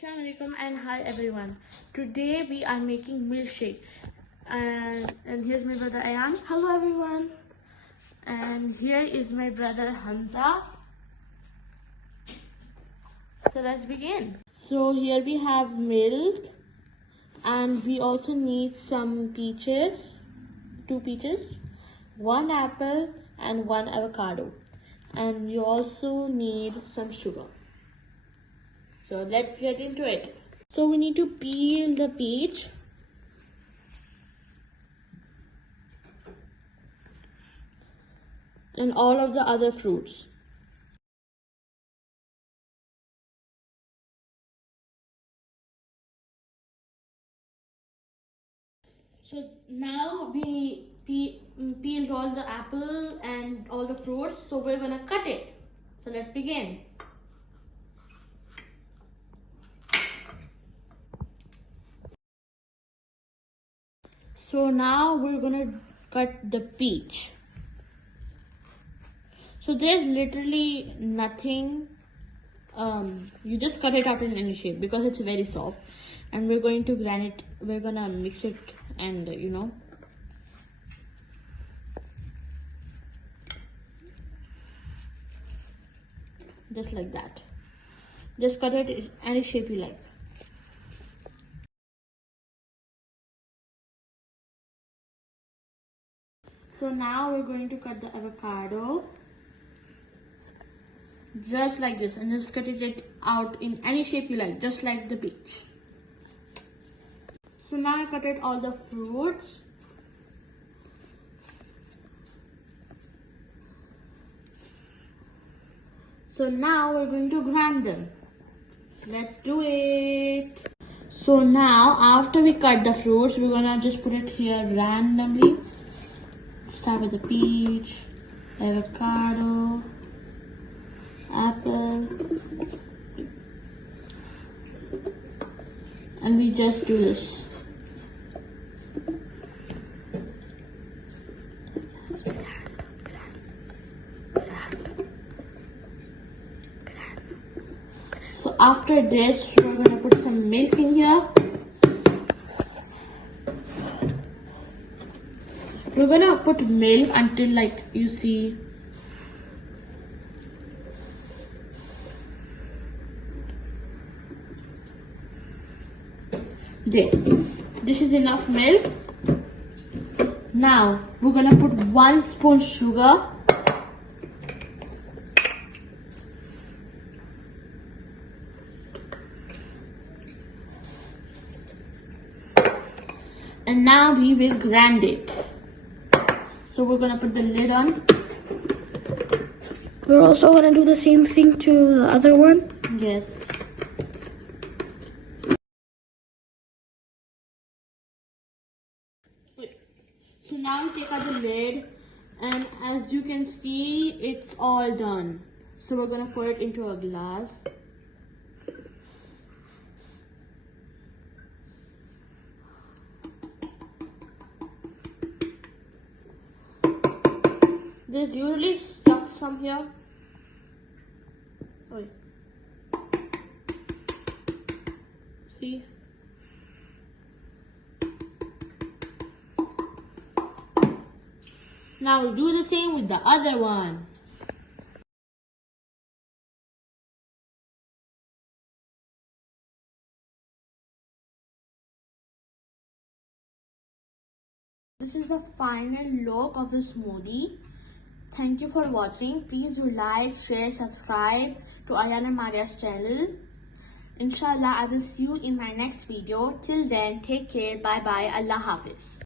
Assalamualaikum and hi everyone. Today we are making milkshake and here's my brother Ayaan. Hello everyone. And here is my brother Hamza. So let's begin. So here we have milk and we also need some peaches, 2 peaches, 1 apple and 1 avocado. And you also need some sugar. So let's get into it. So we need to peel the peach. And all of the other fruits. So now we peeled all the apple and all the fruits. So we're gonna cut it. So let's begin. So now we're gonna cut the peach. So there's literally nothing, you just cut it out in any shape because it's very soft. And we're going to grind it, we're gonna mix it and just like that. Just cut it any shape you like. So now we're going to cut the avocado just like this and just cut it out in any shape you like, just like the peach. So now I cut it all the fruits. So now we're going to grind them. Let's do it. So now after we cut the fruits, we're gonna just put it here randomly. Start with the peach, avocado, apple, and we just do this. So after this, we're gonna put some milk in here. We're gonna put milk until like you see there. This is enough milk. Now we're gonna put 1 spoon sugar. And now we will grind it. So we're gonna put the lid on. We're also gonna do the same thing to the other one. Yes. So now we take out the lid and as you can see, it's all done. So we're gonna pour it into a glass. There's usually stuck some here. Oh. See? Now we'll do the same with the other one. This is the final look of the smoothie. Thank you for watching. Please do like, share, subscribe to Ayaan and Maria's channel. Inshallah, I will see you in my next video. Till then, take care. Bye bye. Allah Hafiz.